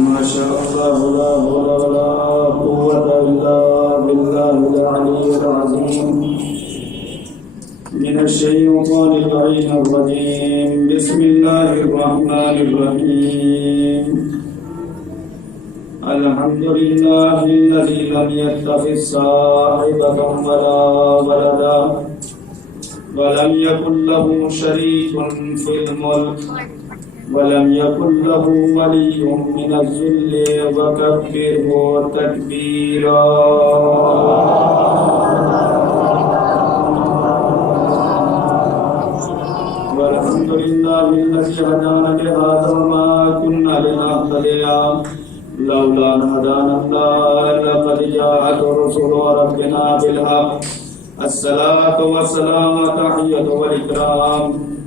ما شاء الله لا حول ولا قوة إلا بالله العلي العظيم من الشيطان اللعين الرجيم بسم الله الرحمن الرحيم الحمد لله الذي لم يتخذ صاحبة ولا ولدا ولم يكن له شريك في الملك ولم يكن له ولي من الذل وكبره تكبيرا والحمد لله الذي هدانا لهذا وما كنا لنهتدي لولا أن هدانا الله لقد جاءت رسل ربنا بالحق الصلاة والسلام والتحية والإكرام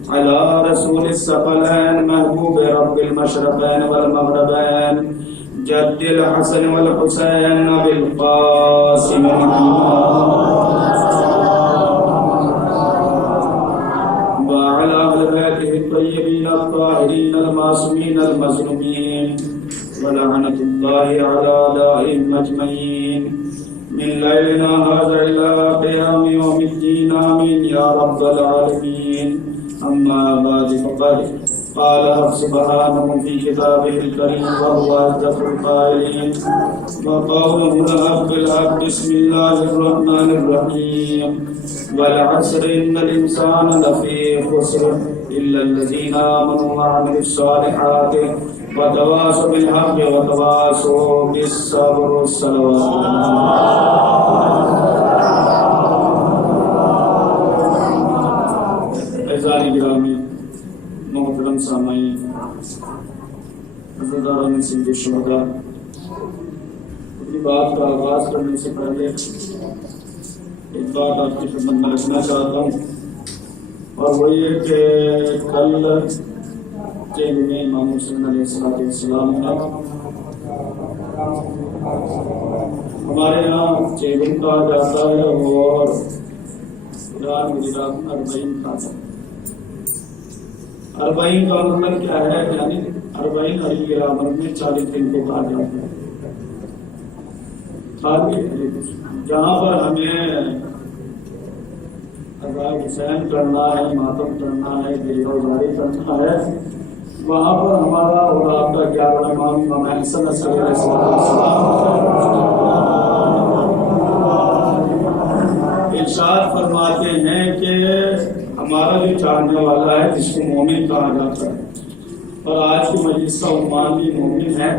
على رسول الثقلين محبوب رب المشرقين والمغربين جد الحسن والحسين أبي القاسم وعلى أهل بيته الطيبين الطاهرين المعصومين المظلومين ولعنة الله على أعدائهم أجمعين من ليلنا هذا إلى قيام يوم الدين آمين يا رب العالمين. أما بعد فقد قال سبحانه في كتابه الكريم وهو أصدق القائلين وقوله الحق بالحق بسم الله الرحمن الرحيم والعصر إن الإنسان لفي خسر إلا الذين آمنوا وعملوا الصالحات وتواصوا بالحق وتواصوا بالصبر. اعزازی گرامی محترم سامعین عزیزان سید شہداء، اپنی بات کا آغاز کرنے سے پہلے ایک بات آپ کی خدمت میں رکھنا چاہتا ہوں، اور وہ یہ کہ کل جب میں امام حسین علیہ السلام ہے ہمارے یہاں چیبن کہا جاتا ہے اور اربعین کہا جاتا ہے. اربعین کا مطلب کیا ہے؟ یعنی اربعین علی گرامر میں 40 دن کو کہا جاتا ہے. جہاں پر ہمیں اربعین حسین کرنا ہے، ماتم کرنا ہے، دلگزاری کرنا ہے، وہاں پر ہمارا اور آپ کا 11 امام امام حسن علیہ السلام ارشاد فرماتے ہیں کہ ہمارا جو چاہنے والا ہے جس کو مومن کہا جاتا ہے، اور آج کی مجلس کا عنوان بھی مومن ہے.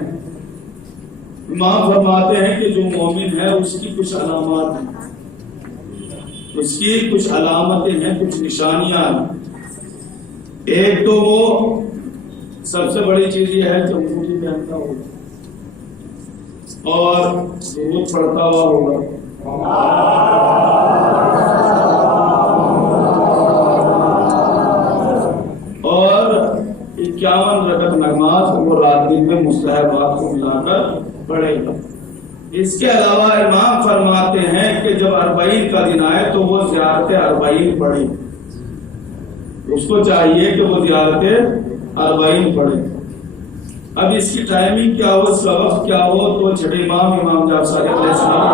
امام فرماتے ہیں کہ جو مومن ہے اس کی کچھ علامات ہیں، اس کی کچھ علامتیں ہیں، کچھ نشانیاں ہیں. ایک تو وہ سب سے بڑی چیز یہ ہے کہ انگوٹھی پہنتا ہوگا اور درود پڑھتا ہوا ہوگا، اور 51 رکعت نماز وہ رات دن میں مستحبات کو ملا کر پڑھے گا. اس کے علاوہ امام فرماتے ہیں کہ جب 40 کا دن آئے تو وہ زیارت 40 پڑھے. اس کو چاہیے کہ وہ زیارت 40 پڑھے. اب اس کی ٹائمنگ کیا ہو، اس کا وقت کیا ہو، تو چھٹے امام جعفر صادق علیہ السلام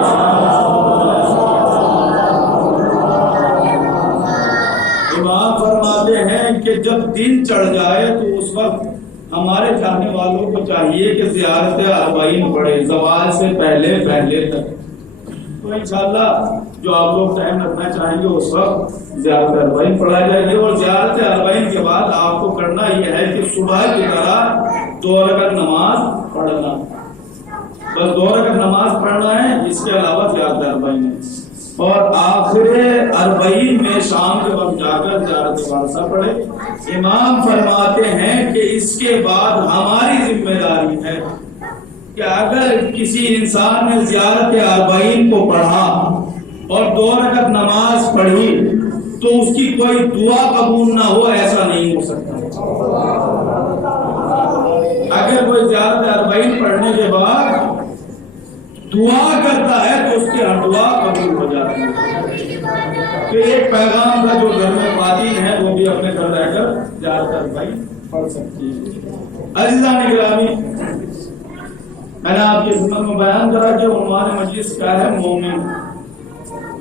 امام فرماتے ہیں کہ جب دن چڑھ جائے تو اس وقت ہمارے چاہنے والوں کو چاہیے کہ زیارت 40 پڑھے زوال سے پہلے تک. تو انشاءاللہ جو آپ لوگ ٹائم رکھنا چاہیں گے اس وقت زیارت 40 پڑھا جائے گی. اور زیارت 40 کے بعد آپ کو کرنا یہ ہے کہ صبح کی طرح 2 رکعت نماز پڑھنا، بس 2 رکعت نماز پڑھنا ہے، اس کے علاوہ زیارت 40 ہے. اور آخر 40 میں شام کے وقت جا کر زیارت وارثہ پڑھے. امام فرماتے ہیں کہ اس کے بعد ہماری ذمہ داری ہے کہ اگر کسی انسان نے زیارت 40 کو پڑھا اور 2 رکعت نماز پڑھی تو اس کی کوئی دعا قبول نہ ہو، ایسا نہیں ہو سکتا. اگر کوئی زیارت 40 پڑھنے کے بعد دعا کرتا ہے تو اس کی ہر دعا قبول ہو جاتی ہے. تو ایک پیغام کا جو گھر میں خواتین ہے وہ بھی اپنے گھر رہ کر زیارت 40 پڑھ سکتی ہے. عزیزان گرامی، میں نے آپ کی خدمت میں بیان کرا کہ عنوان مجلس کیا ہے؟ مومن.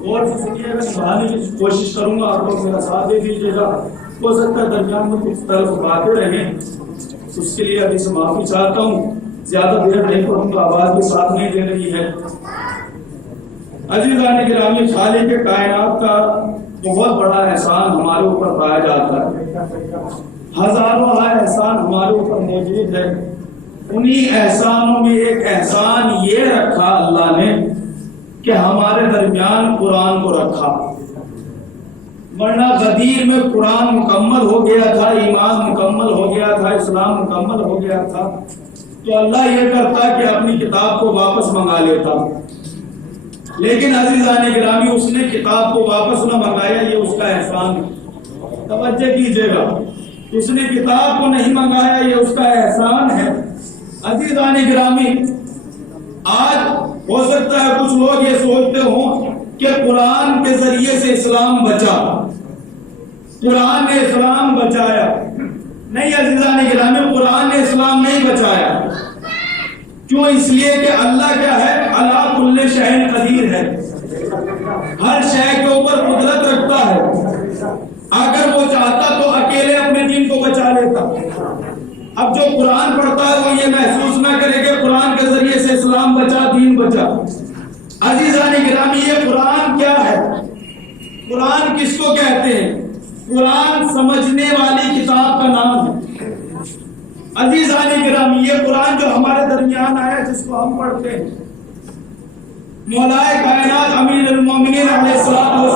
اور سنیے گا، نبھانے کی کوشش کروں گا، آپ لوگ میرا ساتھ دے دیجیے گا. ہو سکتا ہے درمیان میں کچھ طرف باتیں رہیں، اس کے لیے ابھی سے معافی چاہتا ہوں. زیادہ دیر نہیں پڑھوں گا، آواز بھی ساتھ نہیں دے رہی ہے. عزیزان گرامی، خالق کائنات کا بہت بڑا احسان ہمارے اوپر پایا جاتا ہے. ہزاروں احسان ہمارے اوپر موجود ہے. انہی احسانوں میں ایک احسان یہ رکھا اللہ نے کہ ہمارے درمیان قرآن کو رکھا. ورنہ غدیر میں قرآن مکمل ہو گیا تھا، ایمان مکمل ہو گیا تھا، اسلام مکمل ہو گیا تھا، تو اللہ یہ کرتا کہ اپنی کتاب کو واپس منگا لیتا. لیکن عزیزان گرامی، اس نے کتاب کو واپس نہ منگایا، یہ اس کا احسان ہے. توجہ کیجیے گا، اس نے کتاب کو نہیں منگایا، یہ اس کا احسان ہے. عزیزان گرامی، آج ہو سکتا ہے کچھ لوگ یہ سوچتے ہوں کہ قرآن کے ذریعے سے اسلام بچا، قرآن نے اسلام بچایا. نہیں عزیزان گرامی، قرآن نے اسلام نہیں بچایا. کیوں؟ اس لیے کہ اللہ کیا ہے؟ علی کل شیء قدیر ہے، ہر شے کے اوپر قدرت رکھتا ہے. اگر وہ چاہتا تو اکیلے اپنے دین کو بچا لیتا. اب جو قرآن پڑھتا ہے وہ یہ محسوس نہ کرے کہ قرآن کے ذریعے سے اسلام بچا، دین بچا. عزیزان گرامی، یہ قرآن کیا ہے؟ قرآن کس کو کہتے ہیں؟ قرآن سمجھنے والی کتاب کا نام ہے. عزیزان گرامی، یہ قرآن جو ہمارے درمیان آیا، جس کو ہم پڑھتے ہیں، مولا کائنات امیر المومنین علیہ السلام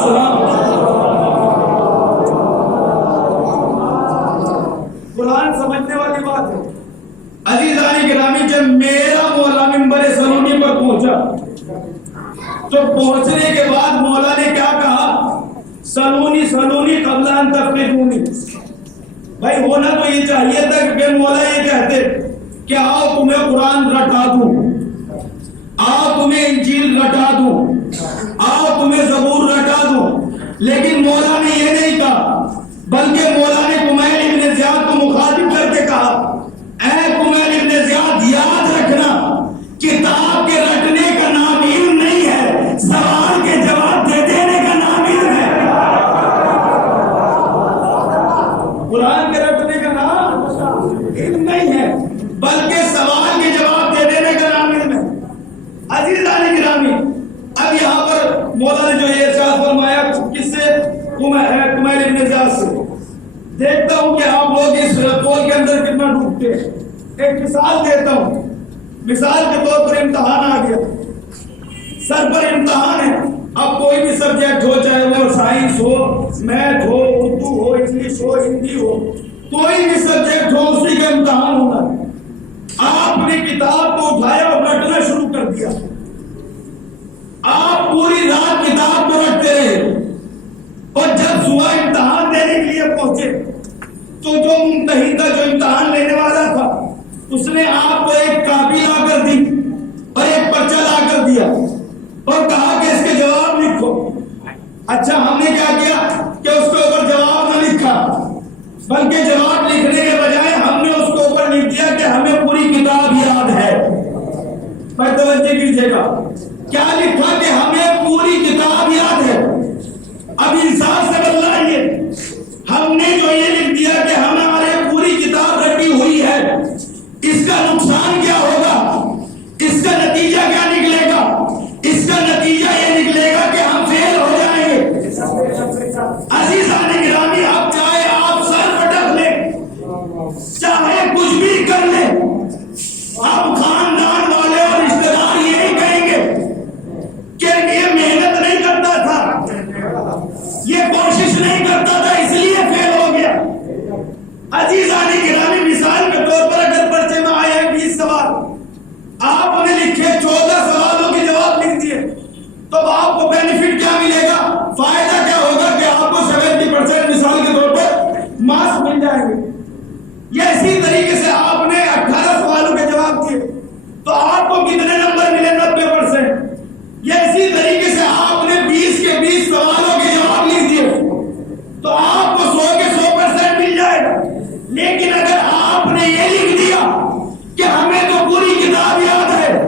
قرآن سمجھنے والی بات ہے. عزیزان گرامی، جب میرا مولا منبر سلونی پر پہنچا تو پہنچنے کے بعد مولا نے کیا کہا؟ سلونی سلونی قبل ان تفقدونی. بھائی ہونا تو یہ چاہیے تھا کہ مولا یہ کہتے کہ آؤ تمہیں قرآن رٹا دوں، آؤ تمہیں انجیل رٹا دوں، آؤ تمہیں زبور رٹا دوں. لیکن مولا نے یہ نہیں کہا، بلکہ مولا نے کمیل ابن زیاد کو مخاطب کر کے کہا، اے کمیل ابن زیاد، یاد رکھنا کتاب کے رٹنے کا نام علم نہیں ہے، سوال کے جواب دے دینے کا نام علم ہے. قرآن کے رٹنے کا نام علم نہیں ہے، بلکہ سوال کے جواب دے دینے کا نام علم ہے. عزیزان گرامی، اب یہاں پر مولا نے جو یہ ارشاد فرمایا، کس سے؟ کمیل ابن زیاد سے. دیکھتا ہوں کہ آپ لوگ اس قول کے اندر کتنا ڈوبتے ہیں. ایک مثال دیتا ہوں. مثال کے طور پر امتحان آ گیا، سر پر امتحان ہے. اب کوئی بھی سبجیکٹ ہو، چاہے وہ سائنس ہو، میتھ ہو، اردو ہو، انگلش ہو، ہندی ہو، کوئی بھی سبجیکٹ ہو، اسی کا امتحان ہونا ہے. آپ نے کتاب کو اٹھایا اور رٹنا شروع کر دیا. آپ پوری رات کتاب کو رٹتے رہے، اور جب صبح امتحان دینے کے لیے پہنچے تو جو ممتحن تھا، جو امتحان لینے والا تھا، اس نے آپ کو ایک کاپی لا کر دی اور ایک پرچہ لا کر دیا اور کہا کہ اس کے جواب لکھو. اچھا، ہم نے کیا کیا کہ اس کے اوپر جواب نہ لکھا، بلکہ جواب لکھنے کے بجائے ہم نے اس کے اوپر لکھ دیا کہ ہمیں پوری کتاب یاد ہے. پر توجہ کیجیے گا، کیا لکھا کہ ہمیں پوری کتاب یاد ہے. اب انصاف سے بتلائیے، ہم نے جو یہ لکھ دیا کہ ہمارے پوری کتاب رٹی ہوئی ہے، اس کا نقصان کیا ہوگا؟ اس کا نتیجہ کیا نکلے گا؟ اس کا نتیجہ یہ نکلے گا کہ ہم فیل ہو جائیں گے. عزیزان گرامی، اب چاہے آپ سر پٹک لیں، چاہے کچھ بھی کر لیں، اب خاندان والے اور رشتے دار یہی کہیں گے کہ یہ محنت نہیں کرتا تھا، یہ کوشش نہیں کرتا تھا، اس لیے فیل ہو گیا. عزیزان گرامی، مثال کے طور پر اگر پرچے میں آئے 20 سوال، آپ نے لکھے 14 سوالوں کے جواب لکھ دیے، تو آپ کو بینیفٹ کیا ملے گا؟ فائدہ کیا ہوگا کہ آپ کو 70% مثال کے طور پر مارکس مل جائیں گے. یا اسی طریقے سے آپ نے 18 سوالوں کے جواب دیے تو آپ کو کتنے نمبر ملے؟ 90%. یا اسی طریقے سے آپ نے 20 کے 20 سوالوں کے جواب لکھ دیے تو آپ کو 100 کے 100% مل جائے گا. لیکن اگر آپ نے یہ لکھ دیا کہ ہمیں تو پوری کتاب یاد ہے،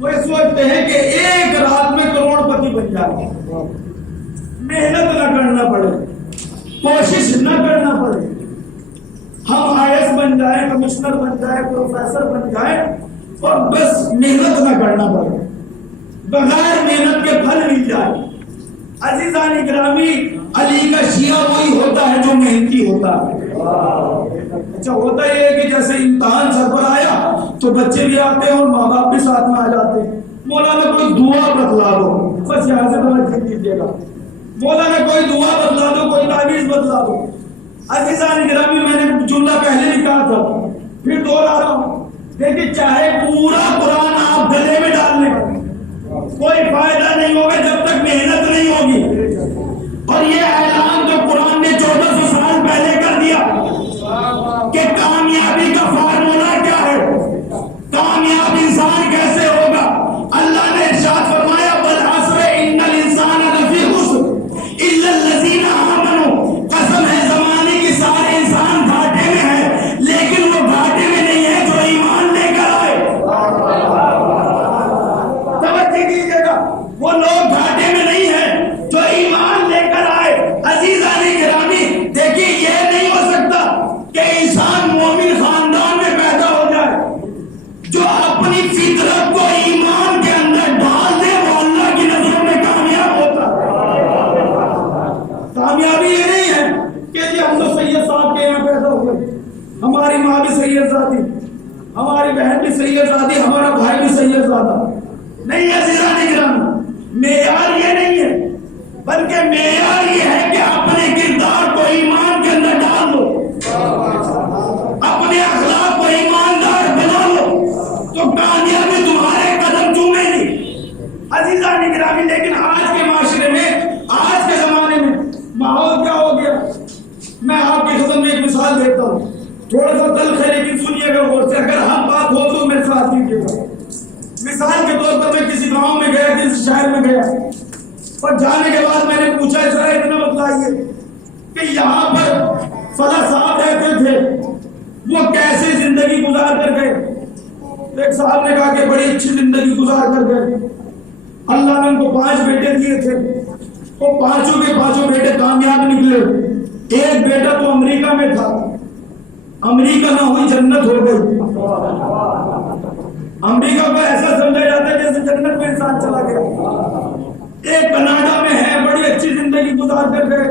وہ سوچتے ہیں کہ ایک رات میں کروڑ پتی بن جائے، محنت نہ کرنا پڑے، کوشش نہ کرنا پڑے، ہم IAS بن جائیں، کمشنر بن جائیں، پروفیسر بن جائیں اور بس محنت نہ کرنا پڑے، بغیر محنت کے پھل مل جائے۔ عزیزان گرامی، علی کا شیعہ وہی ہوتا ہے جو محنتی ہوتا ہے۔ اچھا ہوتا یہ ہے کہ جیسے امتحان سر پر آیا تو بچے بھی آتے ہیں اور ماں باپ بھی ساتھ میں آ جاتے ہیں، مولانا کوئی دعا بتلا دو، بس یہاں سے توجہ کیجیے گا، مولانا کوئی دعا بتلا دو، کوئی تعویذ بتلا دو۔ عزیزان گرامی، میں نے جملہ پہلے بھی کہا تھا، پھر دوہرا رہا ہوں، دیکھیے چاہے پورا قرآن آپ گلے میں ڈال لیں، کوئی فائدہ نہیں ہوگا جب تک محنت نہیں ہوگی۔ اور یہ اعلان جو قرآن نے 1400 سال پہلے کر دیا کہ کامیابی کا فارمولا کیا ہے، کامیاب انسان کیسے ہوگا، اللہ نے ارشاد فرمایا والعصر ان الانسان لفی خسر الا الذین آمنوا، قسم ہے زمانے کی سارے انسان گھاٹے میں ہیں، لیکن وہ گھاٹے میں نہیں ہے جو ایمان لے کر آئے۔ توجہ کیجیے گا، وہ لوگ گھاٹے میں نہیں ہیں جو ایمان لے کر آئے۔ عزیزان گرامی، دیکھیے یہ نہیں ہو سکتا کہ انسان مومن خاندان میں پیدا ہو جائے، جو اپنی فطرت کو ایمان کے اندر ڈال دے وہ اللہ کی نظروں میں کامیاب ہوتا ہے۔ کامیابی یہ نہیں ہے کہ جی ہم تو سید صاحب کے یہاں پیدا ہوئے، ہماری ماں بھی سید زادی، ہماری بہن بھی سید زادی، ہمارا بھائی بھی سید زادہ، نہیں عزیزان گرامی، معیار یہ نہیں ہے، بلکہ معیار یہ ہے کہ اپنے کردار کو ایمان کے اندر ڈال دو، اپنے اخلاق کو ایماندار بنا لو تو کامیابی تمہارے قدم چومے گی۔ عزیزان گرامی، لیکن آج کے معاشرے میں، آج کے زمانے میں ماحول کیا ہو گیا، میں آپ کی خدمت میں ایک مثال دیتا ہوں، تھوڑا سا تلخ ہے لیکن سنیے گا غور سے، اگر ہم بات ہو تو میرے ساتھ کیجیے گا۔ مثال کے طور پر میں کسی گاؤں میں گیا، کسی شہر میں گیا، اور جانے کے بعد میں نے پوچھا ذرا اتنا بتلائیے کہ یہاں پر فلاں صاحب رہتے تھے، وہ کیسے زندگی گزار کر گئے؟ ایک صاحب نے کہا کہ بڑی اچھی زندگی گزار کر گئے، اللہ نے ان کو 5 بیٹے دیے تھے، وہ پانچوں کے پانچوں بیٹے کامیاب نکلے، ایک بیٹا تو امریکہ میں تھا، امریکہ نہ ہوئی جنت ہو گئی۔ امریکہ کو ایسا سمجھا جاتا ہے جیسے جنت میں انسان چلا گیا۔ ایک کینیڈا میں ہے، بڑی اچھی زندگی گزار کر گئے،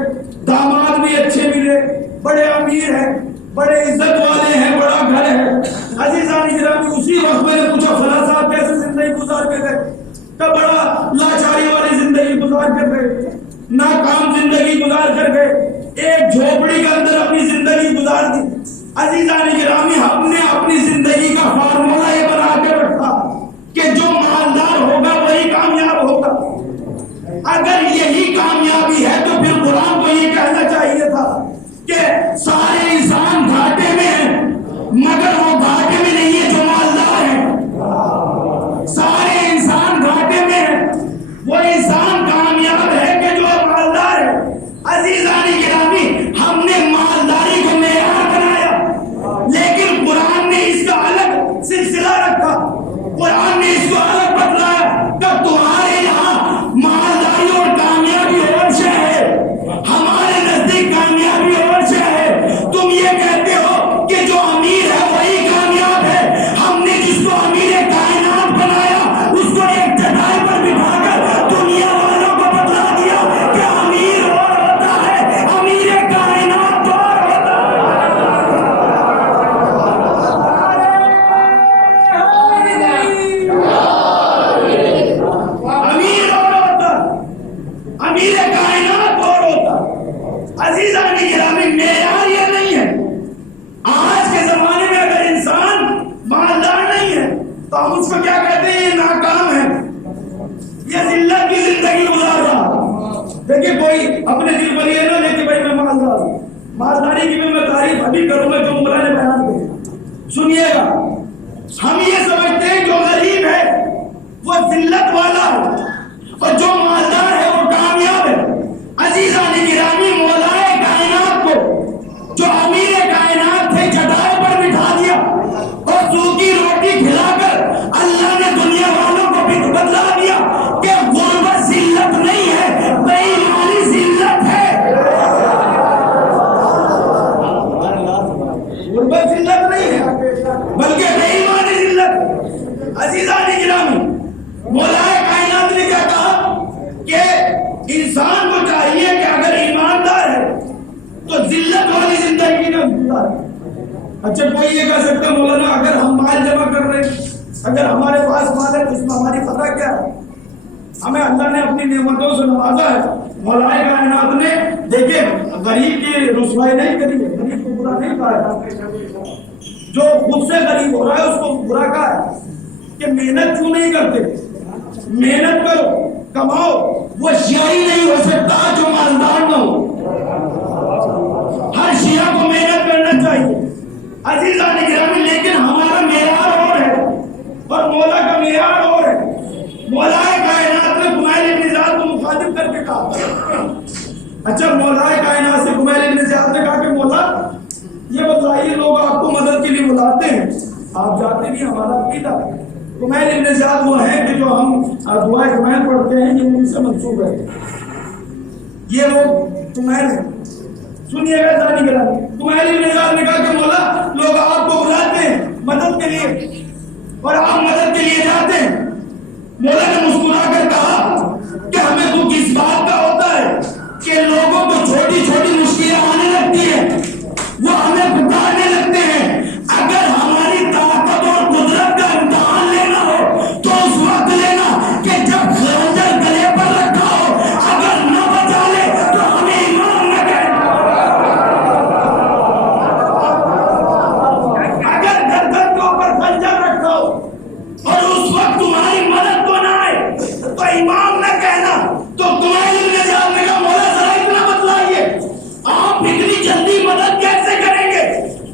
داماد بھی اچھے ملے، بڑے امیر ہیں، بڑے عزت والے ہیں، بڑا گھر ہے۔ عزیزان گرامی، اسی وقت میں نے پوچھا فلاں صاحب کیسے زندگی گزار کے گئے؟ کہ بڑا لاچاری والی زندگی گزار کر گئے، ناکام زندگی گزار کر گئے، ایک جھوپڑی کے اندر اپنی زندگی گزار دی۔ عزیزان گرامی، ہم نے اپنی زندگی کا فارمولا یہ بنا کے رکھا کہ جو مالدار ہوگا وہی کامیاب ہوگا۔ اگر یہی کامیابی ہے تو پھر قرآن کو یہ کہنا چاہیے تھا کہ سارے انسان گھاٹے میں ہیں، مگر وہ گھاٹے میں نہیں ہے جو مالدار ہے۔ سارے انسان گھاٹے میں ہیں، وہ انسان کامیاب ہے کہ جو مالدار ہے۔ عزیزان گرامی، ہم نے مالداری کو معیار بنایا، لیکن قرآن نے اس کا الگ سلسلہ رکھا، قرآن نے اس کو الگ بتلایا کہ تمہارے یہاں مالداری اور کامیابی اور شے ہے، ہمارے نزدیک کامیابی اور شے ہے۔ تم یہ کہتے ہو کہ جو امیر ہے وہی کامیاب ہے، ہم نے جس کو امیر کائنات بنایا اس کو ایک چٹائی پر بٹھا کر دنیا والوں کو بتلا دیا کہ امیر اور ہوتا ہے، امیر کائنات اور ہوتا ہے۔ امیر اور ہوتا، امیر کائنات اور ہوتا۔ عزیزان گرامی، معیار یہ نہیں ہے۔ آج کے زمانے میں اگر انسان مالدار نہیں ہے تو ہم اس کو کیا کہتے ہیں؟ یہ ناکام ہے، یہ ذلت کی زندگی گزار رہا۔ دیکھیے کوئی اپنے دل پر یہ نہ لے کہ بھائی میں مالدار ہوں، مالداری کی میں تعریف ابھی کروں گا جو مولا نے بیان کی۔ سنیے گا، ہم یہ سمجھتے ہیں جو غریب ہے وہ ذلت والا ہے اور جو مالدار ہے وہ کامیاب ہے۔ عزیزان گرامی، مولائے کائنات کو جو امیر کائنات تھے چٹائی پر بٹھا دیا اور سوکھی روٹی کھلا کر اللہ نے دنیا والوں کو بھی بتلا دیا کہ غربت ذلت نہیں ہے، بے ایمانی ذلت ہے۔ غربت ذلت نہیں ہے بلکہ بے ایمانی ذلت۔ عزیزان گرامی، مولا کائنات نے کیا کہا کہ انسان کو چاہیے کہ اگر ایماندار ہے تو ذلت والی زندگی نہ گزارے۔ اچھا کوئی یہ کہہ سکتا ہے مولانا اگر ہم مال جمع کر رہے ہیں، اگر ہمارے پاس مال ہے تو اس میں ہماری خطا کیا ہے؟ ہمیں اللہ نے اپنی نعمتوں سے نوازا ہے۔ مولا کائنات نے دیکھیں غریب کی رسوائی نہیں کری ہے، غریب کو برا نہیں کہا ہے۔ جو خود سے غریب ہو رہا ہے اس کو برا کہا ہے کہ محنت کیوں نہیں کرتے؟ محنت کرو، کماؤ۔ وہ شیعی نہیں ہو سکتا جو مالدار نہ ہو۔ ہر شیعہ کو محنت کرنا چاہیے عزیزان گرامی، لیکن ہمارا معیار اور ہے اور مولا کا معیار اور ہے۔ مولا کائنات نے کمائل ابن زیاد کو مخاطب کر کے کہا، اچھا مولا کائنات سے کمائل ابن زیاد نے کہا کہ مولا یہ بتائیے لوگ آپ کو مدد کے لیے بلاتے ہیں، آپ جاتے نہیں، ہمارا عقیدہ۔ کمائل ابن زیاد وہ ہیں کہ جو ہم دعائے کمائل پڑھتے ہیں یہ ان سے منسوب ہے، یہ لوگ کمائل ہیں۔ سنیے گا جانی گرامی، کمائل ابن زیاد نے کہا کہ مولا لوگ آپ کو بلاتے ہیں مدد کے لیے اور آپ مدد کے لیے جاتے ہیں۔ مولا نے مسکرا کر کہا کہ ہمیں دکھ اس بات کا ہوتا ہے کہ لوگوں کو چھوٹی چھوٹی مشکلیں آنے لگتی ہیں، وہ ہمیں پکارنے لگتے ہیں۔ اگر ہماری طاقت اور قدرت کا امتحان لینا ہو تو اس وقت لینا کہ جب خنجر گلے پر رکھا ہو، اگر نہ بچا لے تو ہمیں ایمان نہ کہنا۔ اگر گردن کے اوپر خنجر رکھا ہو اور اس وقت تمہاری مدد کو نہ آئے تو ایمان نہ کہنا۔ تو تمہاری نجات میں کا مولا ذرا اتنا بتلائیے آپ اتنی جلدی مدد کیسے کریں گے؟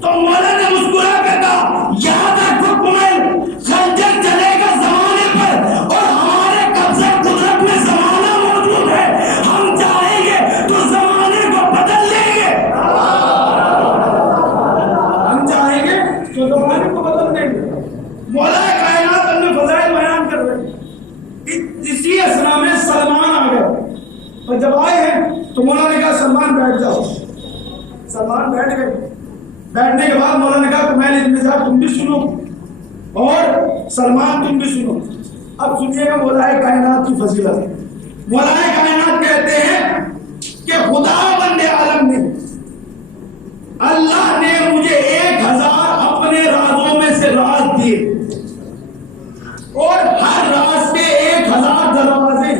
تو مولا نے مسکرا کر کہا یاد رکھو کمائل، خنجر چلے گا زمانے پر اور ہمارے قبضہ قدرت میں زمانہ موجود ہے، ہم چاہیں گے تو زمانے کو بدل لیں گے۔ ہم چاہیں گے تو زمانے کو بدل دیں گے۔ مولا کائنات اپنے فضائل بیان کر رہے ہیں، اسی اسنا میں سلمان آ گئے اور جب آئے ہیں تو مولا نے کہا سلمان بیٹھ جاؤ۔ سلمان بیٹھ گئے۔ بیٹھنے کے بعد مولا نے کہا کہ میں ابن زیاد تم بھی سنو اور سلمان تم بھی سنو۔ اب سنیے گا مولا کائنات کی فضیلت۔ مولا کائنات کہتے ہیں کہ خدا بندے عالم نے اللہ نے مجھے 1000 اپنے رازوں میں سے راز دیے اور ہر راز کے 1000 دروازے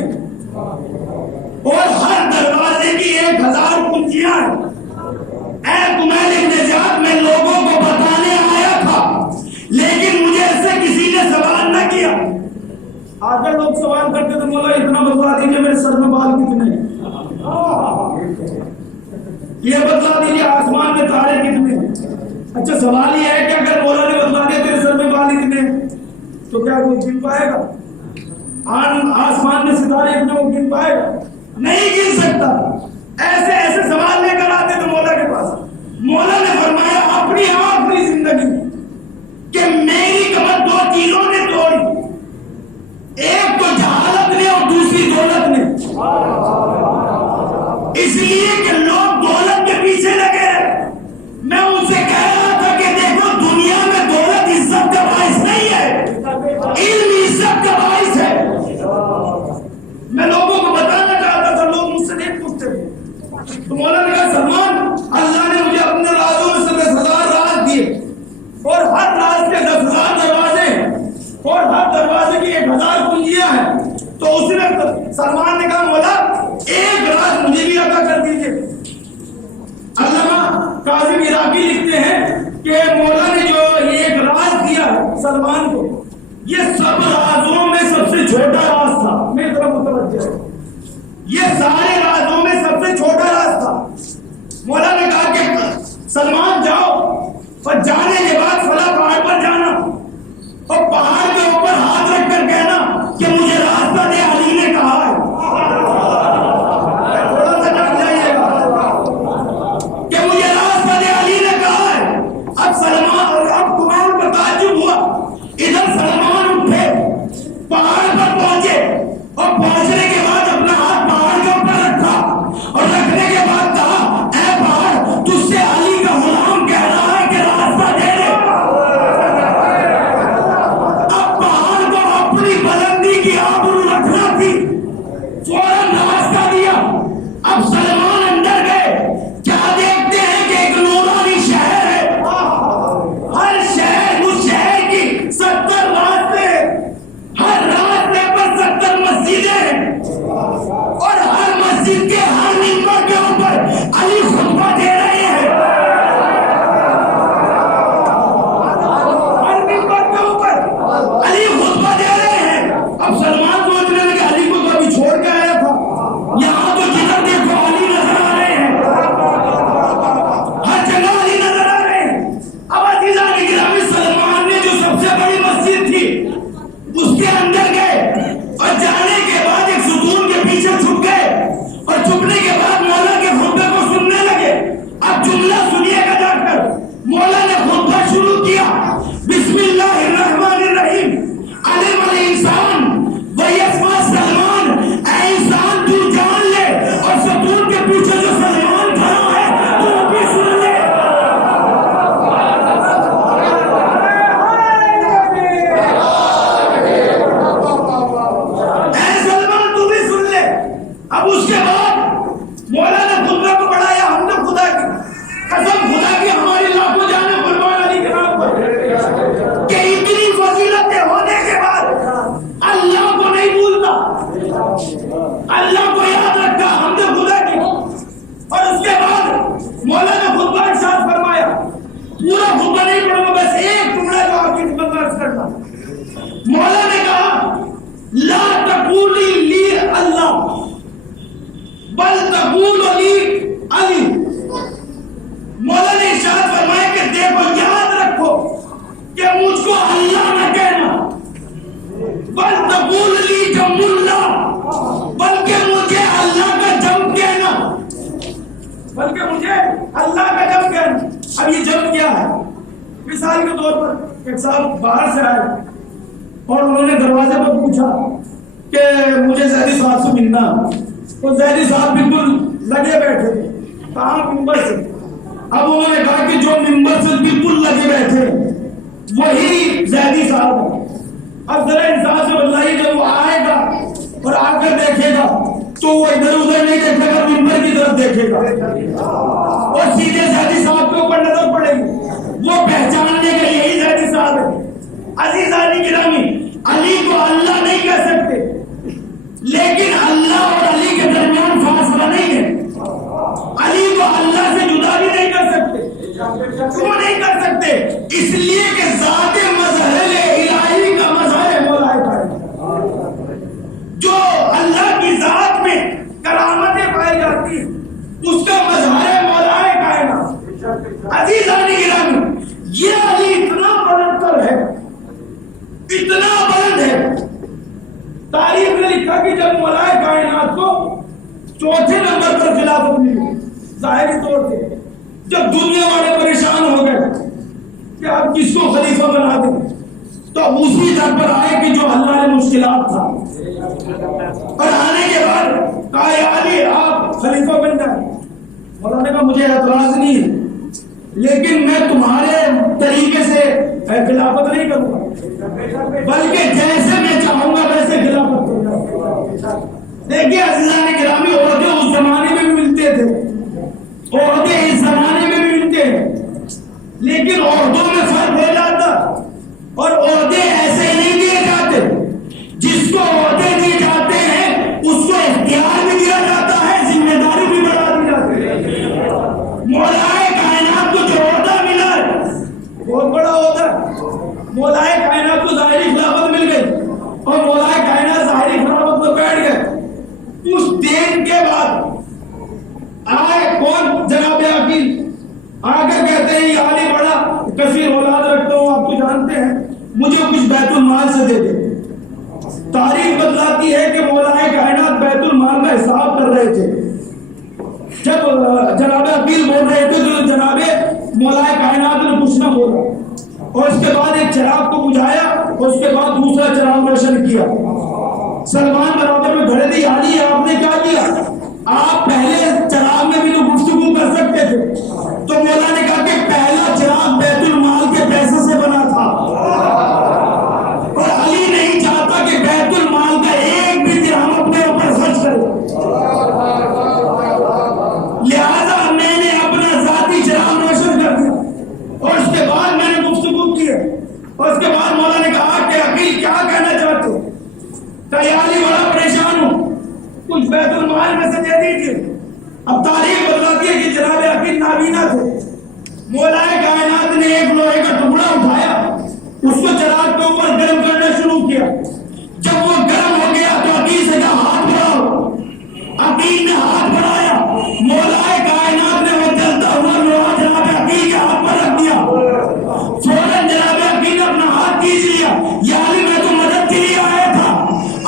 اور ہر دروازے کی 1000 کنجیاں ہیں۔ اے کمائل ابن زیاد میں لوگوں کو بتانے آیا تھا لیکن مجھے ایسے کسی نے سوال نہ کیا۔ آگے لوگ سوال کرتے تو مولا اتنا بتلا دیجیے میرے سر میں بال کتنے ہیں، یہ بتلا دیجیے آسمان میں تارے کتنے ہیں۔ اچھا سوال یہ ہے کہ اگر مولا نے بتلا دیا تیرے سر میں بال اتنے ہیں تو کیا وہ گن پائے گا؟ آسمان میں ستارے اتنے وہ گن پائے گا؟ نہیں گن سکتا۔ ایسے ایسے سوال لے کر آتے تو مولا کے پاس۔ مولا نے فرمایا اپنی آخری زندگی کہ میری کمر 2 چیزوں نے توڑی، ایک تو جہالت نے اور دوسری دولت نے، اس لیے کہ لوگ دولت کے پیچھے لگے رہے۔ میں ان سے کہہ رہا تھا کہ دیکھو دنیا میں دولت عزت کا باعث نہیں ہے، علم عزت کا باعث ہے۔ میں لوگوں کو بتانا چاہتا تھا، لوگ مجھ سے نہیں پوچھتے تھے۔ تو مولا نے کہا سلمان اللہ نے مجھے اپنے رازوں میں سے 10,000 راز دیے اور ہر راز کے 10,000 دروازے ہیں اور ہر دروازے کی 1000 کنجیاں ہیں۔ تو اس نے سلمان نے کہا مولا ایک راز مجھے بھی عطا کر دیجیے۔ علامہ کاظم عراقی لکھتے ہیں کہ مولا نے جو ایک راز دیا ہے سلمان کو، یہ سب رازوں میں سب سے چھوٹا راز تھا۔ میری طرف متوجہ ہے، یہ سارے رازوں میں سب سے چھوٹا راز تھا۔ مولا نے کہا کہ سلمان جاؤ اور جانے کے بعد فلاں پہاڑ پر جانا اور پہاڑ کے اوپر ہاتھ رکھ کر کہنا کہ مجھے راستہ دے علی نے کہا ہے۔ تھوڑا سا ڈٹ جائیے گا کہ مجھے راستہ دے علی نے کہا ہے۔ اب سلمان اور اب کمائل پر تعجب ہوا، ادھر سلمان اٹھے مسجدیں ہیں اور ہر مسجد کے ہر ممبر کے اوپر علی خطبہ دے رہے ہیں. ہر ممبر کے اوپر علی خطبہ دے رہے ہیں. اب سلمان سوچنے لگے علی کو تو ابھی چھوڑ کے آیا تھا, یہاں تو جدھر دیکھو علی نظر آ رہے ہیں, ہر جگہ علی نظر آ رہے ہیں. اب عزیزان گرامی سلمان نے جو سب سے بڑی مسجد تھی اس کے اندر گئے اور جانے کے بعد ایک ستون کے پیچھے چھپ گئے اور چھپنے کے بعد مولا کے خطبے کو سننے لگے. اب جملہ سنیے گا ڈاکٹر, مولا نے خطبہ شروع کیا, بسم اللہ الرحمن الرحیم, علم الانسان ویسمع سلمان, اے انسان تو جان لے اور ستون کے پیچھے جو سلمان کھڑا ہے تو بھی سن لے. اب اس کے بعد مولا نے خطبہ کو بڑھایا, ہم نے خدا کی قسم, خدا کی ہماری لاکھوں جانے قربان علی کے نام پر, کہ اتنی فضیلتیں ہونے کے بعد اللہ کو نہیں بھولتا, اللہ کو یاد رکھا, ہم نے خدا کی. اور اس کے بعد مولا نے خطبہ ارشاد فرمایا, پورا خطبہ نہیں پڑھوں گا, بس ایک ٹکڑا جو آپ کی خدمت میں عرض کرنا. مولا نے کہا لا تقولی لی اللہ بل تقول علی علی. مولا نے ارشاد فرمایا کہ دیکھو یاد رکھو کہ مجھ کو اللہ نہ کہنا, بل تقول علی جم اللہ, بلکہ مجھے اللہ کا جم کہنا, بلکہ مجھے اللہ کا جم کہنا. اب یہ جم کیا ہے؟ مثال کے طور پر ایک صاحب باہر سے آئے اور انہوں نے دروازے پر پوچھا کہ مجھے زیدی صاحب سے ملنا. تو زیدی صاحب بالکل لگے بیٹھے تھے, کہاں ممبر سے. اب انہوں نے کہا کہ جو ممبر سے بالکل لگے بیٹھے وہی زیدی صاحب ہے. اب ذرا انسان سے بتائیے, جب وہ آئے گا اور آ کر دیکھے گا تو وہ ادھر ادھر نہیں دیکھے گا, ممبر کی طرف دیکھے گا اور سیدھے زیدی صاحب کے اوپر نظر پڑے گی. وہ پہچاننے کا یہی زیدی صاحب ہے. عزیزانی گرامی, علی کو اللہ نہیں کہہ سکتے, لیکن اللہ اور علی کے درمیان فاصلہ نہیں ہے. علی کو اللہ سے جدا بھی نہیں کر سکتے. کیوں نہیں کر سکتے؟ اس لیے کہ ذات مظہر الہی کا مظہر مولا کائنات, جو اللہ کی ذات میں کرامتیں پائی جاتی ہیں اس کا مظہر مولا کائنات. عزیزان گرامی, یہ علی اتنا بلند تر ہے, اتنا بلند ہے. تاریخ نے لکھا کہ جب مولا کائنات کو چوتھے نمبر پر خلافت ملی, ظاہری طور سے جب دنیا والے پریشان ہو گئے کہ اب کس کو خلیفہ بنا دیں, تو اسی در پر آئے کہ جو اللہ نے مشکلات تھا, اور آنے کے بعد کہا یا علی آپ خلیفہ بن جائیں. مولا نے کہا مجھے اعتراض نہیں ہے, لیکن میں تمہارے طریقے سے خلافت نہیں کروں گا, بلکہ جیسے میں چاہوں گا ویسے خلافت کروں گا. دیکھیے عزیزان گرامی, عہدے اس زمانے میں بھی ملتے تھے, عہدے اس زمانے میں بھی ملتے ہیں, لیکن عہدوں میں فرق ہو جاتا اور عہدے ایسے نہیں دیے جاتے. جس کو عہدے دیے جاتے ہیں اس کو اختیار بھی دیا جاتا ہے, ذمہ داری بھی بڑھا دی جاتی ہے. مولا کائنات کو جو عہدہ ملا ہے بہت بڑا عہدہ ہے. مولا کائنات کو ظاہری خلافت مل گئی اور مولا کائنات ظاہری خلافت میں بیٹھ گئے. اس دین کے بعد آئے کون؟ جناب عقیل آ کر کہتے ہیں یہ علی بڑا کثیر اولاد رکھتا ہوں, آپ تو جانتے ہیں, مجھے کچھ بیت المال سے دے دے. تاریخ بتلاتی ہے کہ مولا کائنات بیت المال کا حساب کر رہے تھے. جب جناب عقیل بول رہے تھے تو جناب مولا کائنات نے کچھ نہ بولا, اور اس کے بعد ایک چراغ کو بجھایا اور اس کے بعد دوسرا چراغ روشن کیا. سلمان برابر میں کھڑے تھے, علی آپ نے کیا کیا؟ آپ پہلے چراغ میں بھی تو گفتگو کر سکتے تھے. تو مولا نے کہا کہ پہلا چراغ بیت المال کے پیسے سے بنا تھا, اور علی نہیں چاہتا کہ بیت المال کا ایک بھی درہم اپنے اوپر خرچ کرے, لہذا میں نے اپنا ذاتی چراغ روشن کر دیا. اور اس کے بعد میں نے گفتگو کی, اور اس کے بعد مولا نے کہا کہ عقیل کیا کہنا چاہتے ہو؟ علی بڑا پریشان کچھ بیت المال میں سے دے دیجیے. اب تاریخ بتلاتی ہے کہ جناب عقیل نابینا تھے. مولا کائنات نے ایک لوہے کا ٹکڑا اٹھایا, اس کو چراغ کے اوپر گرم کرنا شروع کیا. جب وہ گرم ہو گیا تو عقیل سے کہا ہاتھ بڑھاؤ. عقیل نے ہاتھ بڑھایا, مولا کائنات نے وہ جلتا ہوا لوہا جناب عقیل کے ہاتھ پر رکھ دیا. فوراً جناب عقیل نے اپنا ہاتھ کھینچ لیا. یعنی میں تو مدد کے لیے آیا تھا,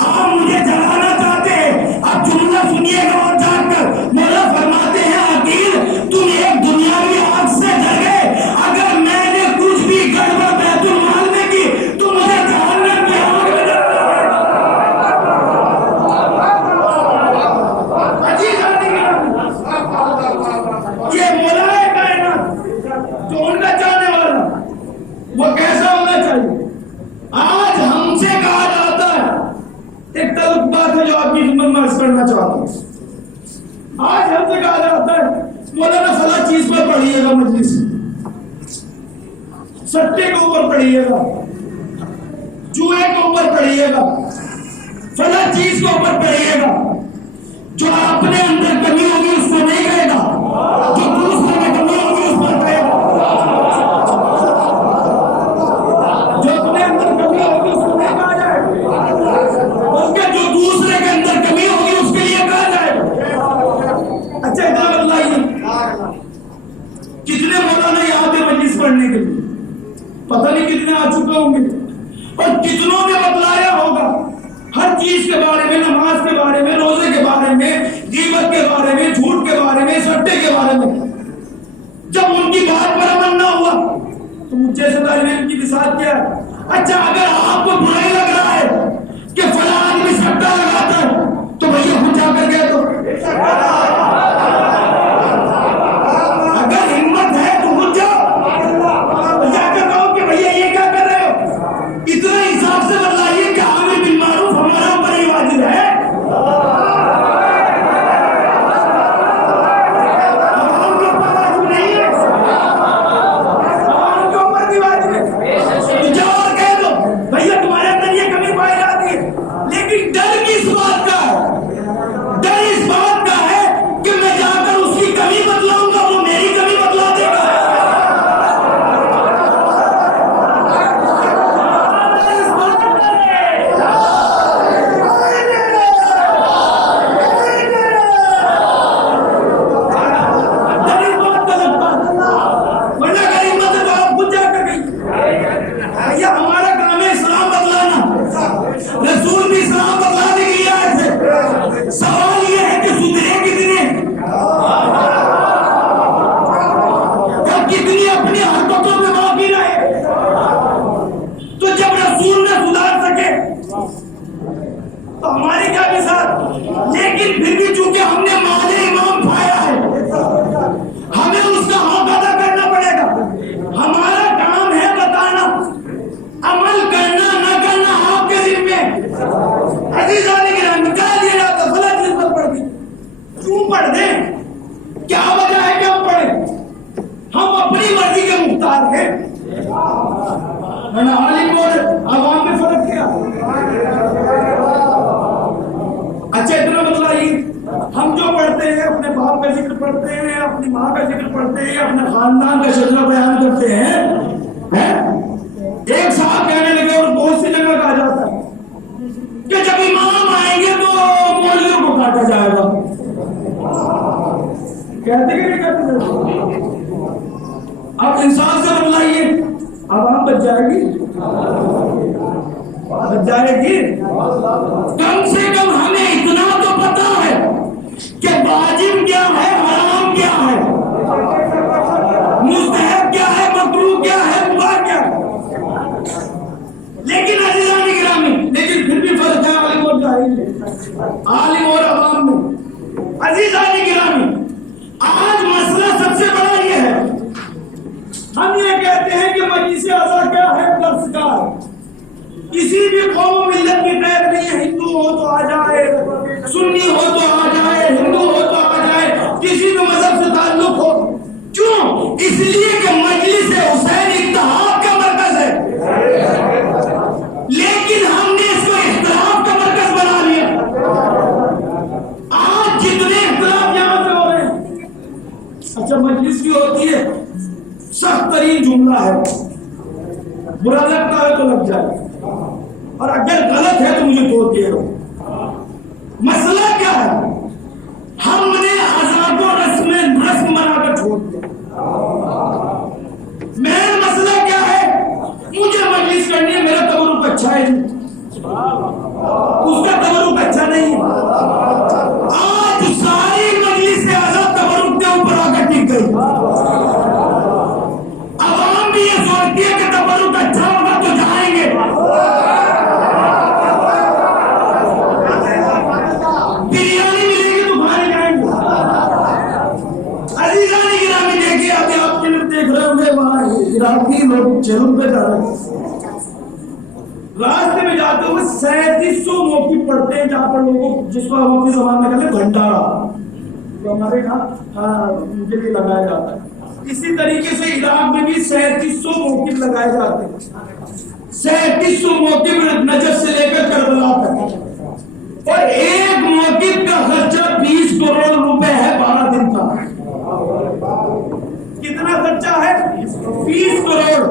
آپ مجھے جلانا چاہتے ہیں. اب جملہ سنیے گا اور جان کر مولا فرماتے ہیں عقیل تم ایک دنیاوی آگ سے جل گئے, اگر میں نے کچھ بھی گڑبڑ بیت المال میں کی تو مجھے جہنم کی آگ میں ڈالنا ہے. یہ مولا کائنات جو ان کا چاہنے والا وہ کیسا ہونا چاہیے. آج ہم سے کہا جاتا ہے, ایک تلخ بات ہے جو آپ کی خدمت میں عرض کرنا چاہتا ہوں. آج ہم سے کہا جاتا ہے مولانا فلاں چیز پر پڑھیے گا, مجلس سٹے کے اوپر پڑھیے گا, جوئے کے اوپر پڑھیے گا, فلاں چیز کے اوپر پڑھیے گا. جو اپنے اندر کمی ہوگی اس کو نہیں کہے گا, جو دوسرے میں کمی ہوگی اس پر کہے گا. جو اپنے اندر کمی ہوگی اس کو نہیں کہا جائے, بلکہ جو دوسرے کے اندر کمی ہوگی اس کے لیے کہا جائے. اچھا اتنا بتلائیے کتنے مولانا یہاں پہ مجلس پڑھنے کے لیے, پتہ نہیں کتنے آ چکے ہوں گے, اور کتنوں نے بتلایا ہوگا ہر چیز کے بارے میں, نماز کے بارے میں, روزے کے بارے میں, غیبت کے بارے میں, جھوٹ کے بارے میں, سٹے کے بارے میں. جب ان کی بات پر عمل نہ ہوا تو مجھ جیسے طالب علم کی مثال کیا ہے. اچھا اگر آپ کو برا ہی لگ رہا ہے کہ فلاں آدمی سٹا لگاتا ہے تو بھیا خود جا کر گئے, تو اگر ہمت ہے تو خود جاؤ, جا کر کہو کہ بھیا یہ کیا کر رہے ہو. اتنا حساب سے بتلائیے کہ عامر بالمعروف ہمارا اوپر ہی واجب ہے. عوام کے اوپر واجب نہیں ہے, عوام کے اوپر بھی واجب ہے. تو جاؤ اور کہہ دو بھیا تمہارے اندر یہ کمی پائی جاتی ہے. لیکن ڈر کس بات کا ہے؟ ڈر اس بات کا ہے کہ میں جا کر اس کی کمی بتلاؤں گا, وہ میری کمی بتلا دے گا. ہمارا کام ہے اسلام بدلانا, رسول بھی اسلام بدلانے کے لیے آئے تھے. سوال یہ ہے کہ سدھرے کتنے اور کتنی اپنی حرکتوں میں باقی رہے. تو جب رسول نہ سدھار سکے تو ہماری کیا مثال. لیکن پھر بھی چونکہ ہم نے ماضی امام پایا ہے, ہمیں اس کا حق ادا کرنا پڑے گا. ہمارا کام ہے بتانا, عمل کرنا نہ کرنا آپ کے ذمہ. عزیزان کرام کہہ دیا جاتا فلاں چیز پر پڑھ دی, کیوں پڑھ دیں, کیا وجہ ہے کہ ہم پڑھیں. ہم اپنی مرضی کے مختار ہیں. عالم اور عوام میں فرق کیا. اچھا اتنا بتلائیے, ہم جو پڑھتے ہیں اپنے باپ کا ذکر پڑھتے ہیں, اپنی ماں کا ذکر پڑھتے ہیں, اپنے خاندان کا شجرہ بیان کرتے ہیں. ایک صاحب کہنے لگے اور بہت سی جگہ کہا جاتا ہے کہ جب امام آئیں گے تو مولویوں کو کاٹا جائے گا. کہتے کہ نہیں کہتے. اب انسان سے بتلائیے عوام بچ جائے گی, بچ جائے گی. کم سے کم ہمیں اتنا تو پتا ہے کہ واجب کیا ہے, حرام کیا ہے, مستحب کیا ہے, مکروہ کیا ہے, مباح کیا ہے. لیکن عزیزان گرامی, لیکن پھر بھی فرق ہے عالم اور جاہل میں, عالم اور عوام میں. عزیزان گرامی آج مسئلہ سب سے بڑا یہ ہے, ہم یہ کہتے ہیں کہ مجلس اعضا کیا ہے, درس کا ہے. کسی بھی قوم و ملت کی قید نہیں ہے. ہندو ہو تو آ جائے, سنی ہو تو آ جائے, ہندو ہو تو آ جائے, کسی بھی مذہب سے تعلق ہو. کیوں؟ اس لیے کہ مجلس حسین اتحاد کا مرکز ہے. لیکن ہم نے اس کو اختلاف کا مرکز بنا لیا. لگ جائے, اور اگر غلط ہے تو مجھے توڑ دے دو. مسئلہ کیا ہے؟ ہم نے عذاب و رسم بنا کر چھوڑ دیا. مین مسئلہ کیا ہے؟ مجھے مجلس کرنی ہے, میرا تبرک اچھا ہے, اس کا تبرک اچھا نہیں ہے. آج ساری مجلس سے عذاب تبرک کے اوپر آ کر ٹک گئی. عوام بھی یہ سوچتی ہے کہ تبرک اچھا ہوگا تو جائیں گے. بریانی ملے گی تو کھانے جائیں گے. عزیزان گرامی دیکھیے, ابھی آپ کے لیے دیکھ رہے ہوں گے وہاں عراقی لوگ چلوں پہ جا رہے ہیں, راستے میں جاتے ہوئے 3700 موقع پڑھتے ہیں جہاں پر لوگوں جس کو ہم اپنی زبان میں کہتے ہیں بھنڈارا, جو ہمارے یہاں ان کے لیے لگایا جاتا ہے. اسی طریقے سے عراق میں بھی 3700 موقع لگائے جاتے ہیں. 3700 موقع نجف سے لے کر کربلا تک, اور ایک موقع کا خرچہ 20 کروڑ روپے ہے 12 دن کا. کتنا خرچہ ہے؟ 20 کروڑ.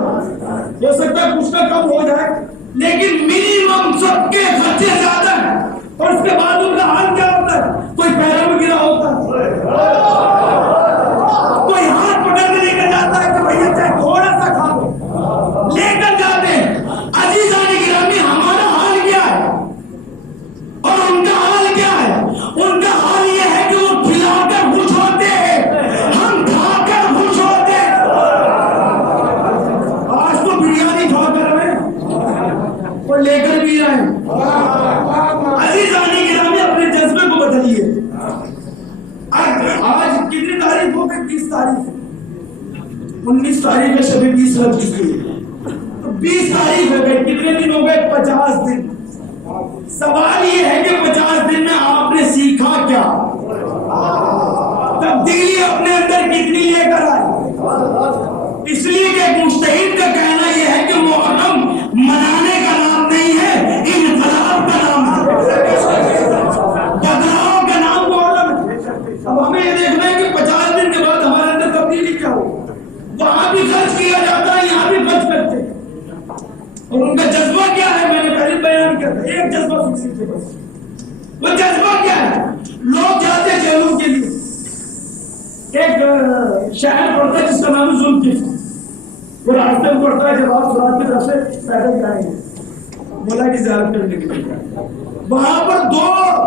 ہو سکتا ہے کچھ کا کم ہو جائے, لیکن منیمم سب کے خرچے زیادہ ہیں. اور اس کے بعد ان کا حال کیا ہوتا ہے؟ کوئی پیروں میں گرا ہوتا ہے, کوئی ہاتھ پکڑ کے لے کر جاتا ہے کہ بھیا چاہے تھوڑا سا کھا لو, لے کر جاتے ہیں. عزیزان گرامی, ہمارا حال کیا ہے اور ان کا حال کیا ہے؟ ان کا حال یہ ہے کہ وہ کھلا کر خوش ہوتے ہیں, ہم کھا کر خوش ہوتے ہیں. آج تو بریانی کھا کر میں اور لے کر بھی آئے. عزیزان گرامی, اپنے جذبے کو بدلیے. آج کتنی تاریخ ہو گئی؟ 20 تاریخ. 19 تاریخ ہے شب 20 لگ چکی ہے, تو 20 تاریخ ہو گئی. کتنے دن ہو گئے؟ 50 دن. سوال یہ ہے کہ 50 دن میں آپ نے سیکھا کیا؟ تبدیلی اپنے اندر کتنی لے کر آئی؟ اس لیے کہ ایک مجتہد کا کہنا یہ ہے کہ محرم منانے کا نام نہیں ہے, انقلاب کا نام ہے, بدلاؤ کا نام محرم ہے. اب ہمیں یہ دیکھنا ہے کہ 50 دن کے بعد ہمارے اندر تبدیلی کیا ہو. وہاں بھی خرچ کیا جاتا ہے, یہاں بھی خرچ کرتے ہیں. اور ان کا جذبہ کیا ہے؟ میں نے پہلے بیان کیا تھا, ایک جذبہ فکر کے بس. وہ جذبہ کیا ہے؟ لوگ جاتے ہیں جیلوں کے لیے. ایک شہر پڑتا ہے جس کا نام ذوالفقار, وہ راستے میں پڑتا ہے, جب آپ سورات کی طرف سے پیدل جائیں گے مولا کی زیارت کرنے کے لیے. وہاں پر 2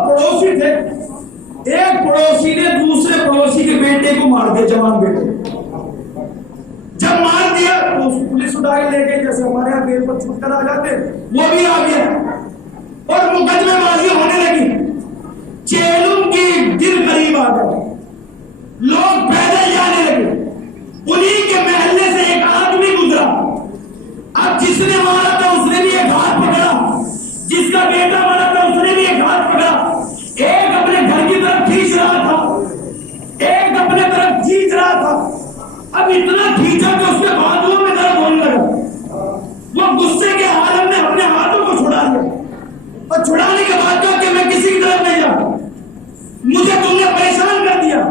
پڑوسی تھے. ایک پڑوسی نے دوسرے پڑوسی کے بیٹے کو مار دیا, جوان بیٹے. جب مار دیا تو پولیس اٹھا کے لے گئی, جیسے ہمارے یہاں بیل پر چھوٹ کر آ جاتے, وہ بھی آ گیا اور مقدمے بازی ہونے لگی. چیلوں کی دن قریب آ گئے, لوگ پیدل جانے لگے. انہی کے محلے سے ایک آدمی گزرا. اب جس نے مارا تھا اس نے بھی ایک ہاتھ پکڑا, جس کا بیٹا مارا تھا اس نے بھی ایک ہاتھ پکڑا. ایک اپنے گھر کی طرف کھینچ رہا تھا, ایک اپنے طرف کھینچ رہا تھا. اب اتنا کھینچا کہ اس کے بازوؤں میں درد ہونے لگا. وہ غصے کے عالم میں اپنے ہاتھوں کو چھڑا لیا, اور چھڑانے کے بعد کہا کہ میں کسی کی طرف نہیں جاتا, مجھے تم نے پریشان کر دیا.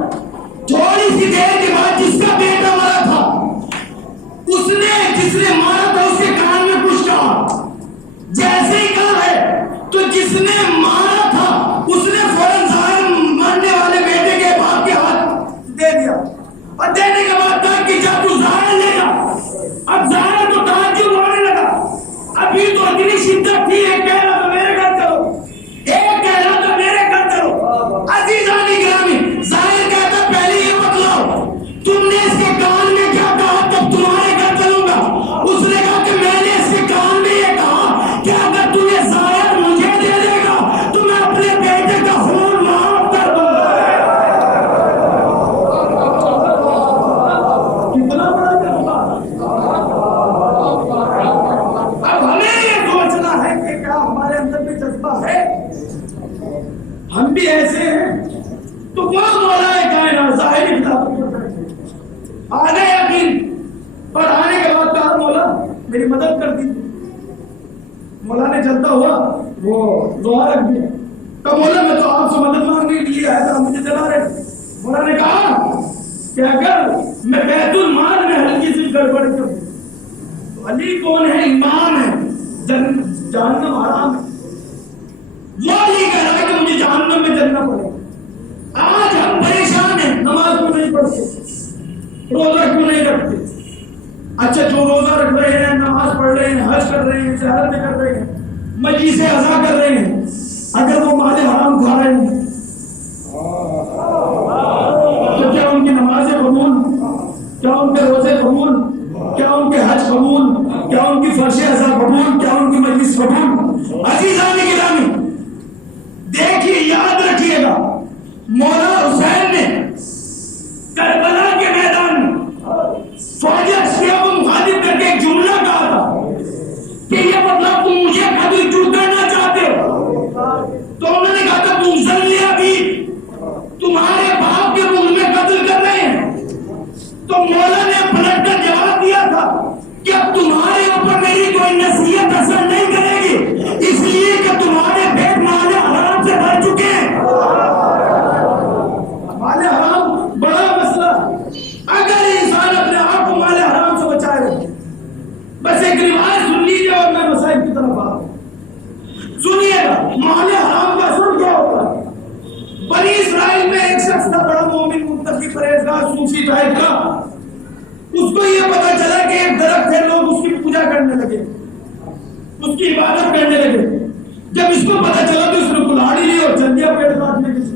تھوڑی سی دیر کے بعد جس کا بیٹا مرا تھا, اس نے جس نے مارا تھا اس کے کان میں کچھ کہا. جیسے ہی کہا ہے تو جس نے مارا تھا اس نے فوراً ظاہر مارنے والے بیٹے کے باپ کے ہاتھ دے دیا, اور دینے کے بعد کہا کہ جب تو ظاہر لے گا. اب ظاہر تو تعجب ہونے لگا. ابھی تو اتنی شدت تھی, ایک کہہ رہا تو میرے گھر چلو, ایک کہہ رہا تو میرے گھر چلو. عزیزان گرامی, ظاہر کہتا پہلے یہ بتلاؤ تم نے اس کے کان میں کیا کہا تب تمہارے گھر چلوں گا. اس نے کہا کہ میں نے اس کے کان میں یہ کہا کہ اگر تمہیں ظاہر مجھے دے دے گا تو میں اپنے بیٹے کا خون معاف کر دوں گا. کتنا بڑا جذبہ. اب ہمیں یہ سوچنا ہے کہ کیا ہمارے اندر بھی جذبہ ہے؟ ہم بھی ایسے ہیں تو کون مولا ہے کائنات ظاہری کتاب آنے یقین پر آنے کے بعد کہا مولا میری مدد کر دی. مولا نے چلتا ہوا وہ دعا رکھ دیا. تو مولا میں تو آپ سے مدد مانگنے کے لیے آیا تھا, مجھے چلا رہے. مولا نے کہا کہ اگر میں بیت المال میں ہلکی سی گڑبڑ کروں تو علی کون ہے؟ امام ہے. جہنم حرام ہے، وہ نہیں کہہ رہا کہ مجھے جہنم میں جلنا پڑے. آج ہم پریشان ہیں، نماز کیوں نہیں پڑھتے، روزہ کیوں نہیں رکھتے. اچھا جو روزہ رکھ رہے ہیں، نماز پڑھ رہے ہیں، حج کر رہے ہیں، زیارتیں کر رہے ہیں، مجلس عزا کر رہے ہیں، اگر وہ مال حرام کھا رہے ہیں تو کیا ان کی نمازیں قبول، کیا ان کے روزے قبول، کیا ان کے حج قبول، کیا ان کی فرض عزا قبول، کیا ان کی مجلس قبول؟ عزیزان گرامی دیکھیے، یاد رکھیے گا، مولا حسین نے کربلا کے میدان میں فوج اشیا کو مخاطب کر کے ایک جملہ کہا تھا کہ یہ مطلب تم مجھے قتل کیوں کرنا چاہتے ہو؟ تو انہوں نے کہا تھا تم زلیہ بھی تمہارے باپ کے منہ میں قتل کر رہے ہیں. تو مولا نے پلٹ کر جواب دیا تھا کہ اب تمہارے اوپر میری کوئی نصیحت اثر نہیں کرے گی، اس لیے کہ تمہارے پیٹ مال حرام سے بھر چکے ہیں. مال حرام بڑا مسئلہ. اگر انسان اپنے آپ کو مال حرام سے بچائے رکھے، بس ایک روایت سن لیجیے اور میں مسائل کی طرف آ رہا ہوں. سنیے گا مال حرام کا اثر کیا ہوتا ہے. بنی اسرائیل میں ایک شخص تھا، بڑا مومن، متقی، پرہیزگار، صوفی ٹائپ کا. اس کو یہ پتا چلا کہ ایک درخت ہے، لوگ اس کی پوجا کرنے لگے، اس کی عبادت کرنے لگے. جب اس کو پتا چلا تو اس نے کلاڑی لی اور چل دیا پیڑ کاٹنے کے لیے.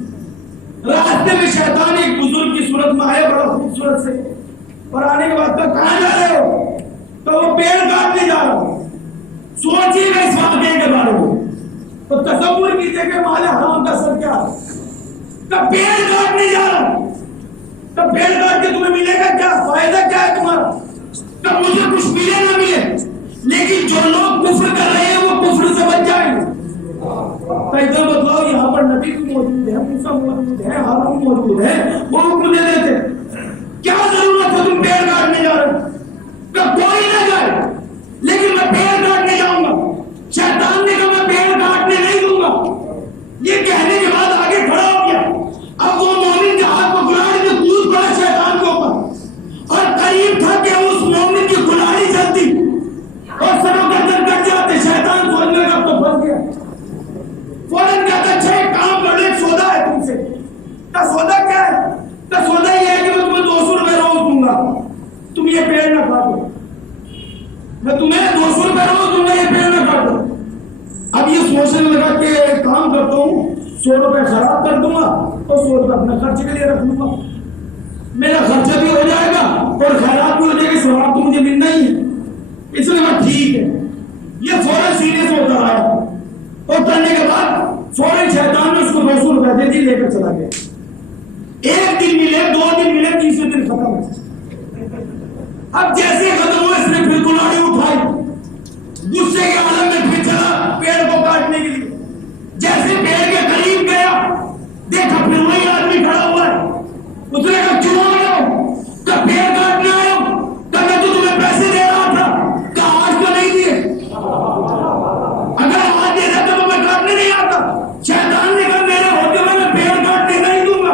راستے میں شیطان ایک بزرگ کی صورت میں آیا، بڑا خوبصورت سے، اور آنے کے بعد کہاں جا رہے ہو؟ تو وہ پیڑ کاٹنے جا رہا ہوں. سوچیے گا اس واقعے کے بارے میں تو تصور کیجیے کہ مال حرام کا اثر کیا ہے. تب پیڑ کاٹنے جا رہا ہوں، تب پیڑ کاٹ کے تمہیں ملے گا کیا؟ فائدہ کیا ہے تمہارا؟ تب مجھے کچھ ملے نہ ملے، لیکن جو لوگ کفر کر رہے ہیں وہ کفر سے بچ جائیں گے. ادھر بتلاؤ، یہاں پر نبی بھی موجود ہے، موسیٰ موجود ہے، ہارون موجود ہے، وہ حکم دے دیتے. کیا ضرورت ہے تم پیڑ کاٹنے جا رہے ہو؟ کہ کوئی نہ جائے لیکن میں پیڑ کاٹنے جاؤں گا. شیطان نے کہا میں پیڑ کاٹنے نہیں دوں گا. یہ کہنے کے بعد آگے کھڑا ہو گیا. اب وہ مومن کے ہاتھ کو کلاڑی میں کود پڑا شیطان کے اوپر، اور قریب تھا کہ اس مومن کی کلاڑی چلتی اور سروں گردن کٹ جاتے. شیطان سوچنے کا تو پھنس گیا. فوراً کہتا اچھا ایک کام کر لو، ایک سودا ہے تم سے. کا سودا کیا ہے؟ کا سودا یہ ہے کہ میں تمہیں 200 روپے روز دوں گا، تم یہ پیڑ نہ کاٹو. میں تمہیں 200 روپے روز دوں گا، یہ پیڑ نہ کاٹو. اب یہ سوچنے لگا کہ ایک کام کرتا ہوں، 100 روپے خراب کر دوں گا اور 100 روپے اپنے خرچے کے لیے رکھ لوں گا. میرا خرچہ بھی ہو جائے گا اور خیرات بھی ہو جائے گی، ثواب تو مجھے ملنا ہی ہے. اس نے کہا ٹھیک ہے. یہ فوراً سینے سے اتر آیا اور کرنے کے بعد فوراً شیطان نے اس کو 200 روپے دے دی، لے کر چلا گیا. ایک دن ملے، 2 دن ملے، تیسرے دن ختم ہو. اب جیسے ختم ہوا اس نے پھر کلاڑی اٹھائی، غصے کے عالم میں پھر چلا پیڑ کو کاٹنے کے لیے. جیسے پیڑ کے قریب گیا، دیکھا پھر وہی آدمی کھڑا ہوا ہے. اس نے کہا کیوں آیا ہو؟ کہ پیڑ کاٹنے آیا ہوں. کہ میں تو تمہیں پیسے دے رہا تھا. کہ آج تو نہیں دیے. اگر آج دے دیتا تو میں کاٹنے نہیں آتا. شیطان نے کہا میرے ہوتے ہوئے میں پیڑ کاٹنے نہیں دوں گا.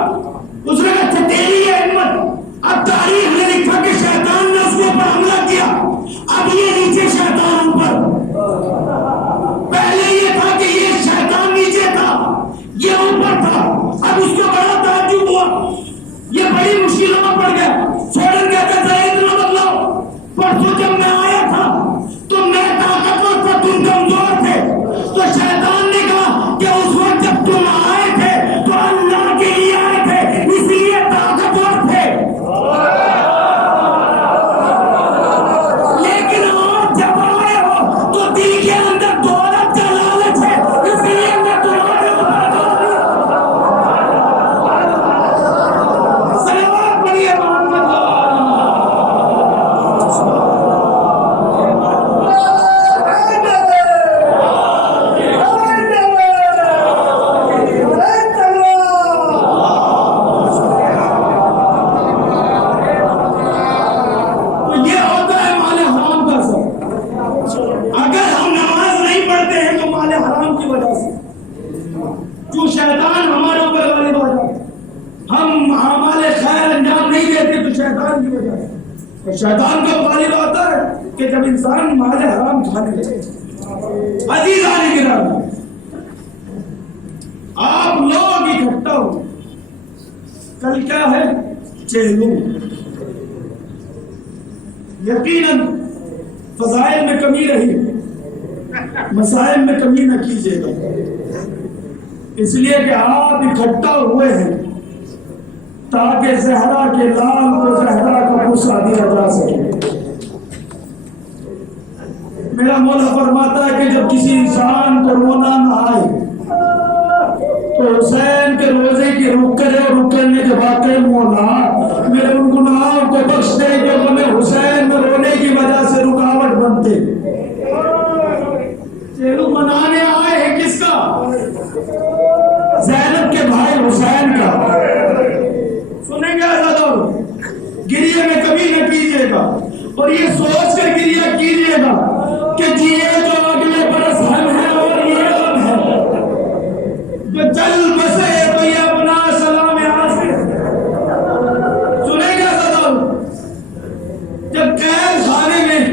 اس نے کہا تیری یہ ہمت. اب تاریخ نے لکھا کہ شیطان نے اس کے اوپر حملہ کیا. اب یہ نیچے شیطان اوپر. پہلے یہ تھا کہ یہ شیطان نیچے تھا، یہ اوپر تھا. اب اس کو بڑا تعجب ہوا، یہ بڑی مشکلوں میں پڑ گیا. فوراً کہتا ذرا اتنا بدلاؤ، پرسوں جب میں آیا تھا تو میں طاقتور تھا، تم کمزور تھے. تو شیطان نے کہا کہ اس وقت جب تم آئے تھے تو اللہ کے لیے آئے تھے، اس لیے طاقتور تھے. لیکن آج جب آئے ہو تو دل کے اندر دولت کا لالچ ہے، اس لیے میں تمہارے اوپر صلوات پڑھیے محمد. شیطان کا غالب آتا ہے کہ جب انسان مال حرام کھانے لگے. عزیزان گرامی، آپ لوگ اکٹھا ہو، کل کیا ہے؟ چہلم۔ یقیناً فضائل میں کمی رہی، مسائل میں کمی نہ کیجیے گا، اس لیے کہ آپ اکٹھا ہوئے ہیں تاکہ زہرا کے لال کو زہرا کا غصہ دیا جا سکے۔ میرا مولا فرماتا ہے کہ جب کسی انسان کو رونا نہ آئے تو حسین کے روزے کی رک کرے، اور رک کرنے کے بعد کہ مولا میرے ان گناہوں کو بخش دے کہ انہیں حسین میں رونے کی وجہ سے رکاوٹ بنتے۔ چہلم منانے آئے ہیں کس کا؟ زینب کے بھائی حسین کا۔ سنیں گے عزیزو، گریے میں کمی نہ کیجیے گا، اور یہ سوچ کر گریہ کیجیے گا کہ جیے جو اگلے برس ہم ہیں اور یہ غم ہے، جو چل بسے تو یہ اپنا سلام حاصل۔ سنیں گے عزیزو، جب قید خانے میں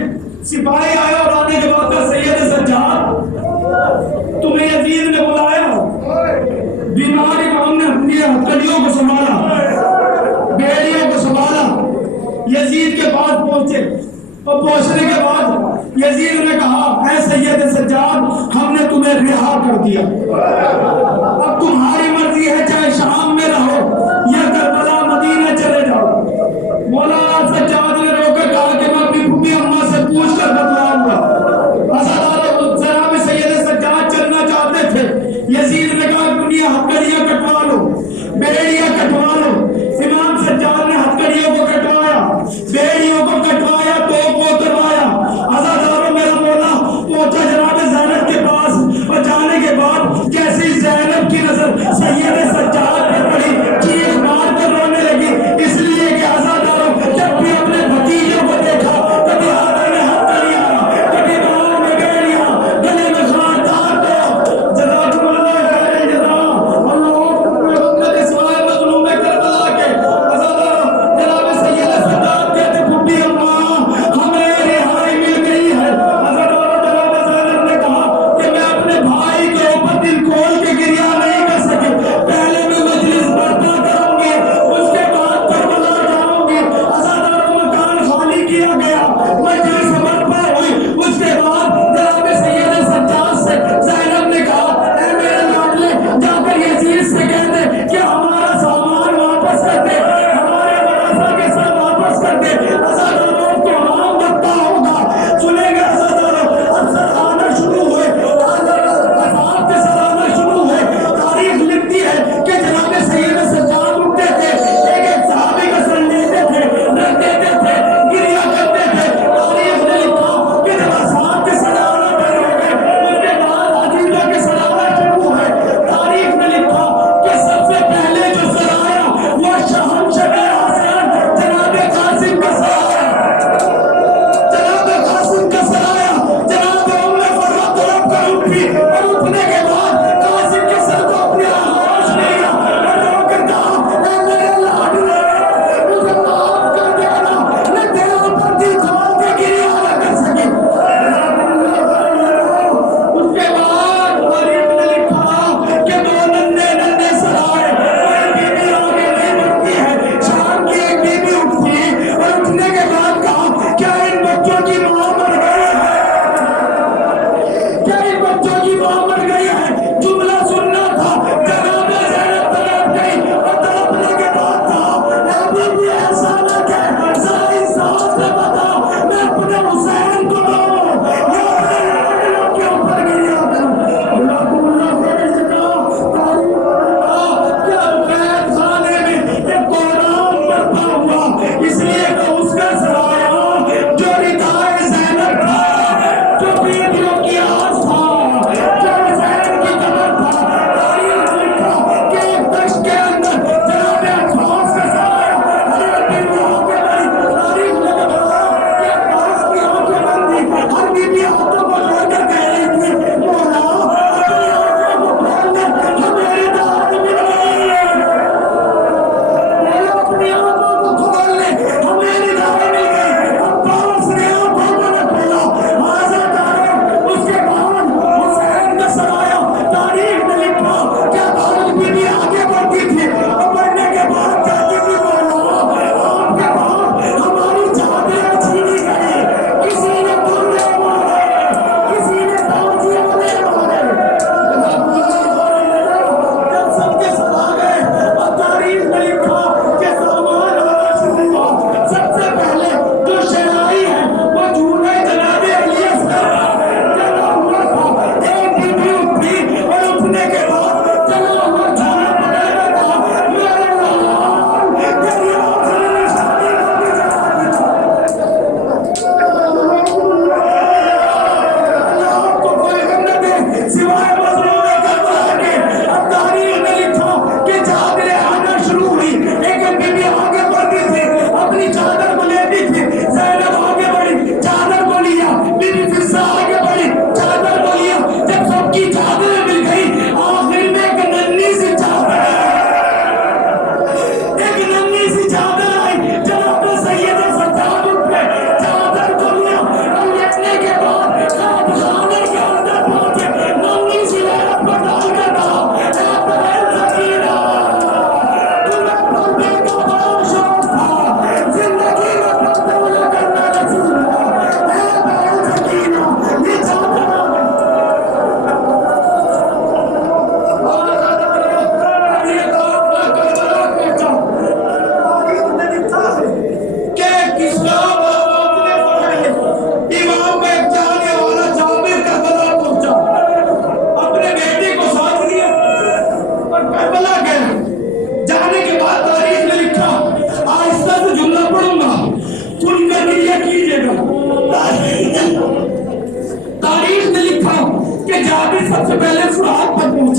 سپاہی آیا اور آنے کے بعد سید سجاد تمہیں یزید نے بلایا، بیمار امام نے اپنی ہتھکڑیوں کو سنبھالا، بیڑیوں کو سنبھالا، یزید کے پاس پہنچے، اور پہنچنے کے بعد یزید نے کہا اے سید سجاد ہم نے تمہیں رہا کر دیا، اب تمہاری مرضی ہے چاہے شام میں رہو یا کربلا مدینہ چلے جاؤ۔ مولانا سجاد نے رو کر کہا کہ میں اپنی پھوپھی اماں سے پوچھ کر بتلاؤں گا۔ جناب سید سجاد چلنا چاہتے تھے، یزید نے کہا دنیا ہتھکڑیاں کٹوا لو، بیڑیاں کٹوا لو۔ امام سجاد نے ہتھکڑیوں کو کٹوایا، بیڑیوں کو کٹوایا، توپ کو اتروایا۔ عزاداروں میرا مولا پہنچا جناب زینب کے پاس، اور جانے کے بعد جیسی زینب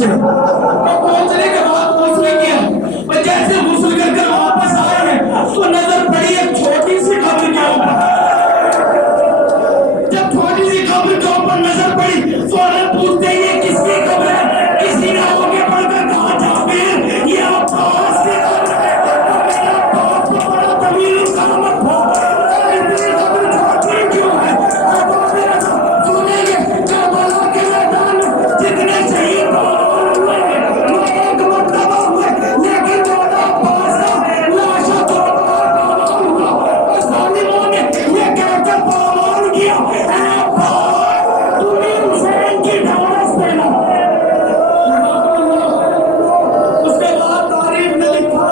سے اور پہنچنے کے بعد غسل کیا اور جیسے غسل کر کر واپس آئے ہیں تو نظر پڑی ایک چھوٹی سی قبر کے اوپر. جب چھوٹی سی قبر کے اوپر نظر پڑی فوراً پوچھتے ہی یہ کس کی قبر ہے؟ کسی نے آگے بڑھ کر کہا جابر یہ عباس کی قبر ہے. میرا عباس کو بڑا طویل قامت تھا. اتنی قبر چھوٹی کیوں ہے؟ سنیں گے کربلا کے میدان میں جتنے شہید پامال ہوئے ہیں وہ ایک مرتبہ ہوئے لیکن مولا عباس کا لاشا دو بار پامال ہوا اور ظالموں نے یہ کہہ کر پامال کیا اے عباس تمہیں حسین کی ڈھارس دینا. اس کے بعد تاریخ میں لکھا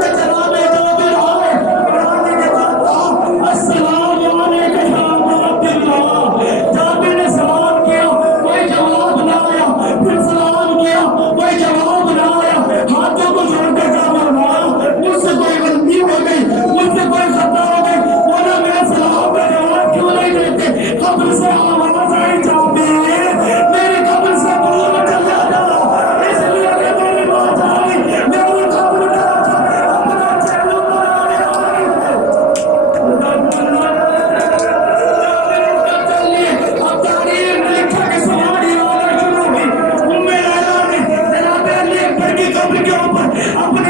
کہ جناب جابر آئے اور آنے کے بعد کہا السلام علیکم یا ابا عبداللہ. جابر نے سلام کیا کوئی جواب نہ آیا پھر سلام کیا کوئی جواب نہ آیا. ہاتھوں کو جوڑ کر کہا مولا مجھ سے کوئی غلطی ہو گئی مجھ سے کوئی خطا ہو گئی مولا میرے سلام کا جواب کیوں نہیں دیتے؟ قبر سے آواز آئی جابر میری قبر سے دور چلا جا اس لیے کہ میری بات آئی میری قبر کا اپنا چہلو بنانے والی اب تاریخ میں لکھا کہ سواری والا شروع ہوئی. ام لیلا نے جناب علی اکبر کی قبر کے اوپر اپنے